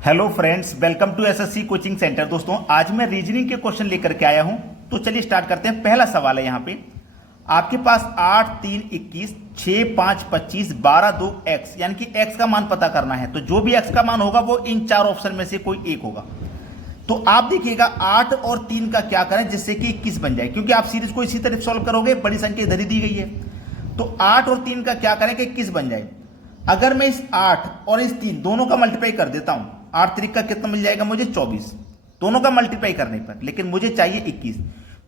Hello friends, welcome to SSC coaching centre. दोस्तों, आज मैं रीजनिंग के क्वेश्चन लेकर के आया हूं। तो चलिए स्टार्ट करते हैं। पहला सवाल है यहाँ पे आपके पास 8, 3, 21, 6, 5, 25, 12, 2 एक्स, यानी कि एक्स का मान पता करना है। तो जो भी एक्स का मान होगा वो इन चार ऑप्शन में से कोई एक होगा। तो आप देखिएगा 8 और 3 का क्या करें जिससे कि 21 बन जाए, क्योंकि आप सीरीज को इसी तरह सॉल्व करोगे, बड़ी संख्या इधर ही दी गई है। तो 8 और 3 का क्या करें कि 21 बन जाए। अगर मैं इस 8 और इस 3 दोनों का मल्टीप्लाई कर देता हूं, 8 3 का कितना मिल जाएगा मुझे 24, दोनों का मल्टीप्लाई करने पर, लेकिन मुझे चाहिए 21।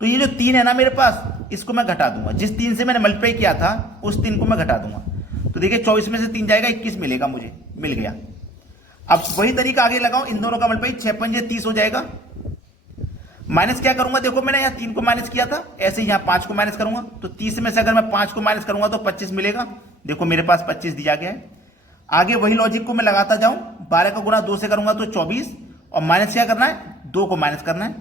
तो ये जो 3 है ना मेरे पास, इसको मैं घटा दूंगा। जिस 3 से मैंने मल्टीप्लाई किया था उस 3 को मैं घटा दूंगा। तो देखिए 24 में से 3 जाएगा, 21 मिलेगा, मुझे मिल गया। अब वही तरीका आगे लगाओ, इन दोनों का मल्टीप्लाई 6 पंजे 30 हो जाएगा। माइनस क्या करूंगा, देखो मैंने यहाँ 3 को माइनस किया था, ऐसे यहाँ 5 को माइनस करूंगा। तो 30 में से अगर मैं 5 को माइनस करूंगा तो 25 मिलेगा। देखो मेरे पास 25 दिया गया है। आगे वही लॉजिक को मैं लगाता जाऊं, 12 का गुणा 2 से करूंगा तो 24, और माइनस क्या करना है, 2 को माइनस करना है।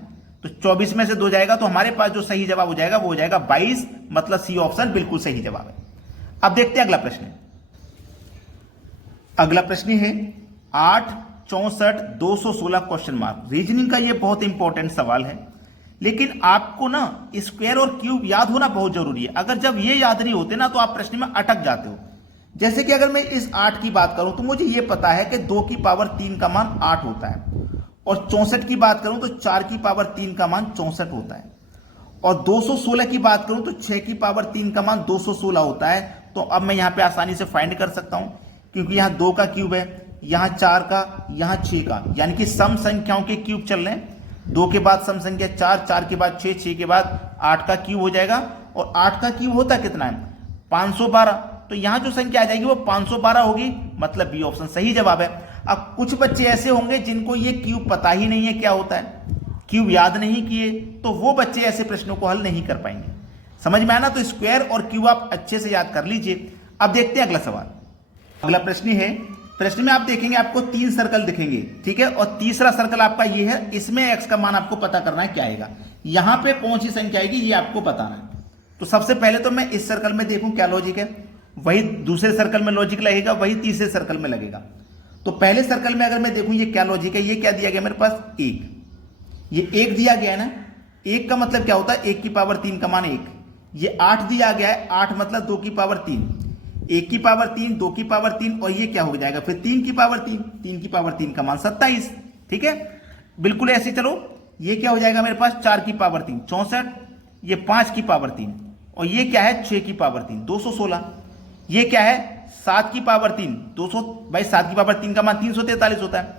तो 24 में से 2 जाएगा, तो हमारे पास जो सही जवाब हो जाएगा वो हो जाएगा 22, मतलब सी ऑप्शन बिल्कुल सही जवाब है। अब देखते हैं अगला प्रश्न। अगला प्रश्न है 8, 64, 216 क्वेश्चन मार्क। रीजनिंग का ये बहुत इंपॉर्टेंट सवाल है, लेकिन आपको ना स्क्वायर और क्यूब याद होना बहुत जरूरी है। अगर जब ये याद नहीं होते ना तो आप प्रश्न में अटक जाते हो। जैसे कि अगर मैं इस 8 की बात करूं तो मुझे यह पता है कि 2 की पावर 3 का मान 8 होता है, और 64 की बात करूं तो 4 की पावर 3 का मान 64 होता है, और 216 की बात करूं तो 6 की पावर 3 का मान 216 होता है। तो अब मैं यहां पे आसानी से फाइंड कर सकता हूं, क्योंकि यहां 2 का क्यूब है, यहां 4 का, यहां 6 का, यानी कि सम संख्याओं के क्यूब चल रहे हैं। 2 के बाद सम संख्या 4, 4 के बाद 6, 6 के बाद 8 का क्यूब हो जाएगा, और 8 का क्यूब होता कितना है, 512। तो यहां जो संख्या आ जाएगी वो 512 होगी, मतलब बी ऑप्शन सही जवाब है। अब कुछ बच्चे ऐसे होंगे जिनको ये क्यूब पता ही नहीं है क्या होता है, क्यूब याद नहीं किए, तो वो बच्चे ऐसे प्रश्नों को हल नहीं कर पाएंगे। समझ में आना, तो स्क्वायर और क्यूब आप अच्छे से याद कर लीजिए। अब देखते हैं अगला सवाल। अगला प्रश्न है, प्रश्न में आप देखेंगे आपको 3 सर्कल दिखेंगे, ठीक है, और तीसरा सर्कल आपका ये है, इसमें एक्स का मान आपको पता करना है क्या आएगा, यहां पे कौन सी संख्या आएगी ये आपको बताना है। तो सबसे पहले तो मैं इस सर्कल में देखूं क्या लॉजिक है, वही दूसरे सर्कल में लॉजिक लगेगा, वही तीसरे सर्कल में लगेगा। तो पहले सर्कल में अगर मैं देखूं ये क्या लॉजिक है, ये क्या दिया गया मेरे पास, 1, ये 1 दिया गया है ना। 1 का मतलब क्या होता है, 1 की पावर 3 का मान 1। ये 8 दिया गया है, 8 मतलब 2 की पावर 3, 1 की पावर 3, 2 की पावर 3, और ये क्या हो जाएगा फिर 3 की पावर 3, 3 की पावर 3 का मान 27। ठीक है, बिल्कुल ऐसे चलो। ये क्या हो जाएगा मेरे पास, 4 की पावर 3 64, ये 5 की पावर 3, और ये क्या है 6 की पावर 3 216, ये क्या है 7 की पावर 3 200, भाई 7 की पावर 3 का मान 343 होता है।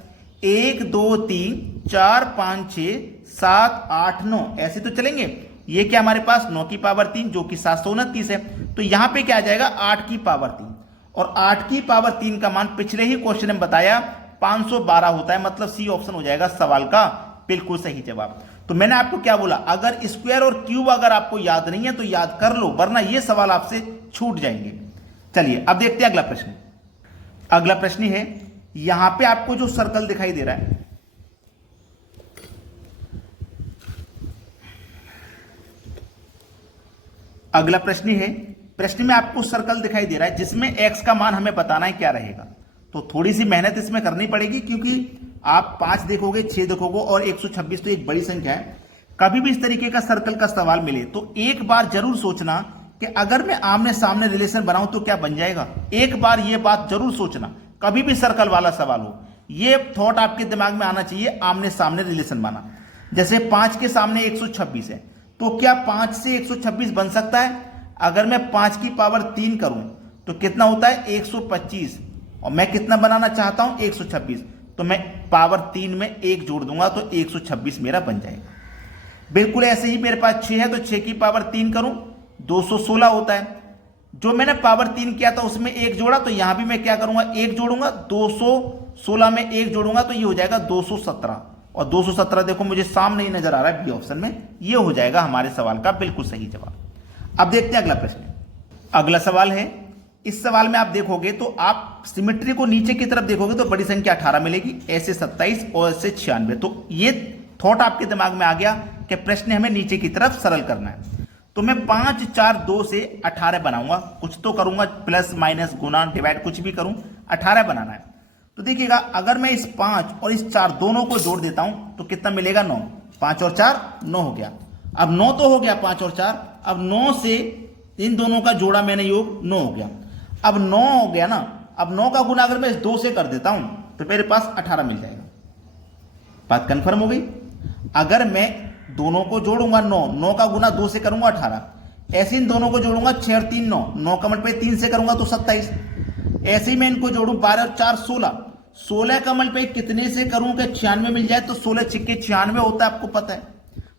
1 2 3 4 5 6 7 8 9 ऐसे तो चलेंगे। ये क्या हमारे पास 9 की पावर 3 जो कि 729 है। तो यहां पे क्या आ जाएगा 8 की पावर 3, और 8 की पावर 3 का मान पिछले ही क्वेश्चन में बताया 512 होता है, मतलब सी ऑप्शन हो जाएगा सवाल का बिल्कुल सही जवाब। तो मैंने आपको क्या बोला, अगर स्क्वायर और क्यूब अगर आपको याद नहीं है तो याद कर लो, वरना ये सवाल आपसे छूट जाएंगे। चलिए अब देखते हैं अगला प्रश्न। अगला प्रश्न है, यहां पे आपको जो सर्कल दिखाई दे रहा है, अगला प्रश्न है, प्रश्न में आपको सर्कल दिखाई दे रहा है जिसमें एक्स का मान हमें बताना है क्या रहेगा। तो थोड़ी सी मेहनत इसमें करनी पड़ेगी, क्योंकि आप 5 देखोगे, 6 देखोगे, और 126 तो एक बड़ी संख्या है। कभी भी इस तरीके का सर्कल का सवाल मिले तो एक बार जरूर सोचना कि अगर मैं आमने सामने रिलेशन बनाऊं तो क्या बन जाएगा। एक बार ये बात जरूर सोचना, कभी भी सर्कल वाला सवाल हो, ये थॉट आपके दिमाग में आना चाहिए, आमने सामने रिलेशन बना। जैसे 5 के सामने 126 है, तो क्या 5 से 126 बन सकता है। अगर मैं 5 की पावर 3 करूं तो कितना होता है 125, और मैं कितना बनाना चाहता हूं 126, तो मैं पावर 3 में 1 जोड़ दूंगा तो 126 मेरा बन जाएगा। बिल्कुल ऐसे ही मेरे पास 6 है, तो 6 की पावर 3 करूं 216 होता है। जो मैंने पावर 3 किया था उसमें 1 जोड़ा, तो यहां भी मैं क्या करूंगा 1 जोड़ूंगा, 216 में 1 जोड़ूंगा तो ये हो जाएगा 217, और 217 देखो मुझे सामने ही नजर आ रहा है बी ऑप्शन में, ये हो जाएगा हमारे सवाल का बिल्कुल सही जवाब। अब देखते हैं अगला प्रश्न। अगला सवाल है, इस सवाल में आप देखोगे तो आप सिमेट्री को नीचे की तरफ देखोगे तो बड़ी संख्या 18 मिलेगी, ऐसे 27 और ऐसे 96। तो ये थॉट आपके दिमाग में आ गया कि प्रश्न हमें नीचे की तरफ सरल करना है। तो मैं 5 4 2 से 18 बनाऊंगा, कुछ तो करूंगा, प्लस माइनस गुना डिवाइड कुछ भी करूं, 18 बनाना है। तो देखिएगा अगर मैं इस 5 और इस 4 दोनों को जोड़ देता हूं तो कितना मिलेगा 9। 5 और 4 9 हो गया। अब 9 तो हो गया 5 और 4, अब 9 से इन दोनों का जोड़ा मैंने योग 9 हो गया। अब 9 हो गया ना, अब 9 का गुना अगर मैं इस 2 से कर देता हूं तो मेरे पास 18 मिल जाएगा। बात कंफर्म हो गई। अगर मैं दोनों को जोड़ूंगा 9 का गुना 2 से करूंगा 18, ऐसे इन दोनों को जोड़ूंगा 6 और 3 9 का मल्टीप्लाई 3 से करूंगा तो 27। ऐसे ही मैं इनको जोड़ूं 12 और 4 16 का मल्टीप्लाई कितने से करूं कि 96 मिल जाए, तो 16 छिक्के 96 होता है, आपको पता है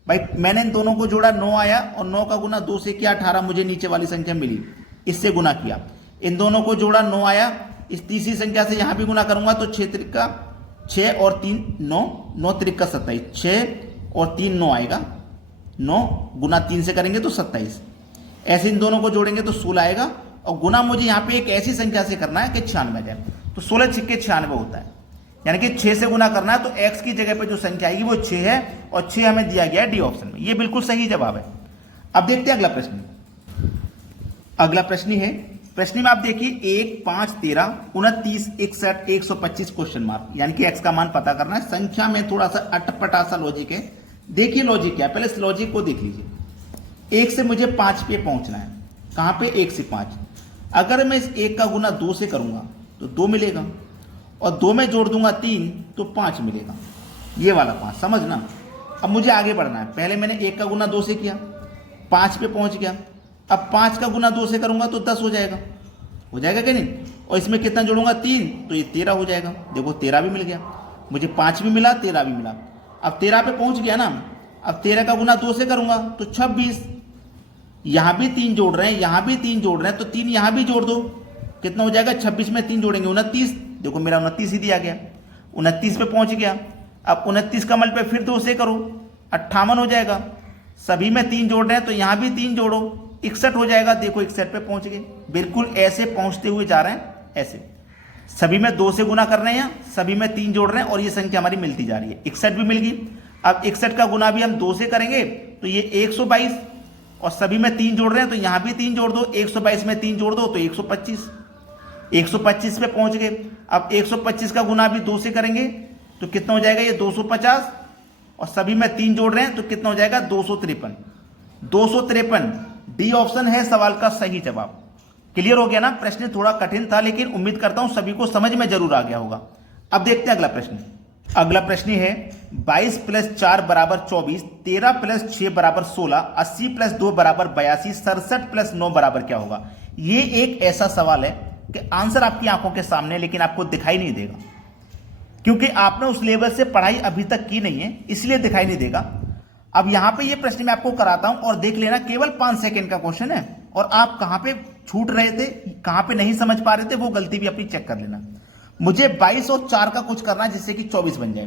भाई। मैंने इन दोनों को जोड़ा 9 आया और 9 का गुना 2 से किया 18, मुझे नीचे वाली संख्या मिली, इससे गुना किया। इन दोनों को जोड़ा 9 आया, इस तीसरी संख्या से यहां भी गुना करूंगा तो 6 त्रिका 6 और 3 9 9 त्रिका 27, 6 और 3 9 आएगा, 9 गुना 3 से करेंगे तो 27। ऐसे इन दोनों को जोड़ेंगे तो 16 आएगा और गुना मुझे यहां पे एक ऐसी संख्या से करना है कि 96 आ जाए, तो 16 छिक्के 96 होता है, यानी कि 6 से गुना करना है। तो x की जगह पे जो संख्या आएगी वो 6 है और 6 हमें दिया गया है डी ऑप्शन में। ये बिल्कुल सही जवाब है। अब देखते हैं अगला प्रश्न। अगला प्रश्न है, प्रश्न में आप देखिए 1 5 13 29 61 125 क्वेश्चन मार्क, यानी कि x का मान पता करना है। संख्या में थोड़ा सा अटपटा सा लॉजिक है। देखिए लॉजिक क्या है, पहले इस लॉजिक को देख लीजिए। 1 से मुझे 5 पे पहुंचना है, कहां पे 1 से 5। अगर मैं इस 1 का गुना 2 से करूंगा तो 2 मिलेगा और 2 में जोड़ दूंगा 3 तो 5 मिलेगा, ये वाला 5, समझना। अब मुझे आगे बढ़ना है, पहले मैंने 1 का गुना 2 से किया, 5 पे पहुंच गया। अब 5 का गुना 2 से करूंगा तो 10 हो जाएगा कि नहीं, और इसमें कितना जोड़ूंगा 3 तो ये 13 हो जाएगा। देखो 13 भी मिल गया मुझे, 5 भी मिला 13 भी मिला। अब 13 पे पहुंच गया ना, अब 13 का गुना 2 से करूंगा तो 26, यहां भी 3 जोड़ रहे हैं, यहां भी 3 जोड़ रहे हैं, तो 3 यहां भी जोड़ दो, कितना हो जाएगा 26 में 3 जोड़ेंगे 29। देखो मेरा 29 ही दिया गया, 29 पे पहुंच गया। अब 29 का मल्टीप्लाई फिर 2 से करो 58 हो जाएगा। सभी में 3 जोड़ रहे हैं तो यहां भी 3 जोड़ो 61 हो जाएगा। देखो 61 पे पहुंच गए, बिल्कुल ऐसे पहुंचते हुए जा रहे हैं, ऐसे सभी में 2 से गुना कर रहे हैं, सभी में 3 जोड़ रहे हैं और ये संख्या हमारी मिलती जा रही है। 61 भी मिल गई। अब 61 का गुना भी हम 2 से करेंगे तो ये 122 और सभी में 3 जोड़ रहे हैं तो यहां भी 3 जोड़ दो, 122 में 3 जोड़ दो तो 125। 125 पे पहुंच गए। अब 125 का गुना भी 2 से करेंगे तो कितना हो जाएगा ये 250 और सभी में 3 जोड़ रहे हैं तो कितना हो जाएगा 253। 253 डी ऑप्शन है सवाल का सही जवाब। क्लियर हो गया ना। प्रश्न थोड़ा कठिन था लेकिन उम्मीद करता हूं सभी को समझ में जरूर आ गया होगा। अब देखते हैं अगला प्रश्न। अगला प्रश्न है 22 प्लस 4 बराबर 24, 13 प्लस 6 बराबर 16, 80 प्लस 2 बराबर 82, 67 प्लस 9 बराबर क्या होगा। ये एक ऐसा सवाल है कि आंसर आपकी आंखों के सामने लेकिन आपको दिखाई नहीं देगा, क्योंकि आपने उस लेवल से पढ़ाई अभी तक की नहीं है, इसलिए दिखाई नहीं देगा। अब यहां पे ये प्रश्न मैं आपको कराता हूं और देख लेना, केवल 5 सेकंड का क्वेश्चन है और आप कहां पे छूट रहे थे, कहां पे नहीं समझ पा रहे थे, वो गलती भी अपनी चेक कर लेना। मुझे 22 और 4 का कुछ करना है जिससे कि 24 बन जाए।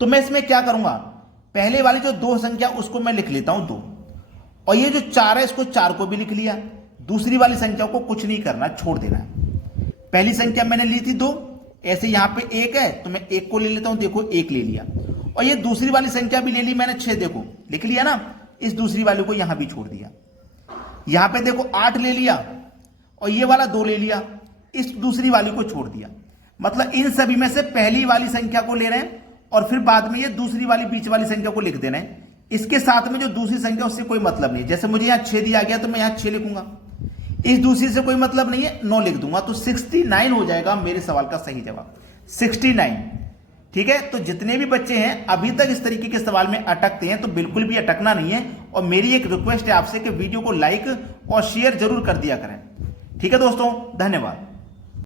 तो मैं इसमें क्या करूंगा, पहले वाली जो 2 संख्या उसको मैं लिख लेता हूं 2, और ये जो 4 है इसको 4 को भी लिख लिया। दूसरी वाली संख्या को कुछ नहीं करना, छोड़ देना है। पहली संख्या मैंने ली थी 2, ऐसे यहां पे 1 है तो मैं 1 को ले लेता हूं, देखो 1 ले लिया। और ये दूसरी वाली संख्या भी ले ली मैंने 6, देखो लिख लिया ना। इस दूसरी वाली को यहां भी छोड़ दिया। यहां पे देखो 8 ले लिया और ये वाला 2 ले लिया, इस दूसरी वाली को छोड़ दिया। मतलब इन सभी में से पहली वाली संख्या को ले रहे हैं और फिर बाद में ये दूसरी वाली बीच वाली संख्या को लिख देना है। इसके साथ में जो दूसरी संख्या उससे कोई मतलब नहीं। जैसे मुझे यहां 6 दिया गया तो मैं यहां 6 लिखूंगा, इस दूसरी से कोई मतलब नहीं है, 9 लिख दूंगा। तो 69 हो जाएगा मेरे सवाल का सही जवाब, 69। ठीक है, तो जितने भी बच्चे हैं अभी तक इस तरीके के सवाल में अटकते हैं तो बिल्कुल भी अटकना नहीं है। और मेरी एक रिक्वेस्ट है आपसे कि वीडियो को लाइक और शेयर जरूर कर दिया करें। ठीक है दोस्तों, धन्यवाद।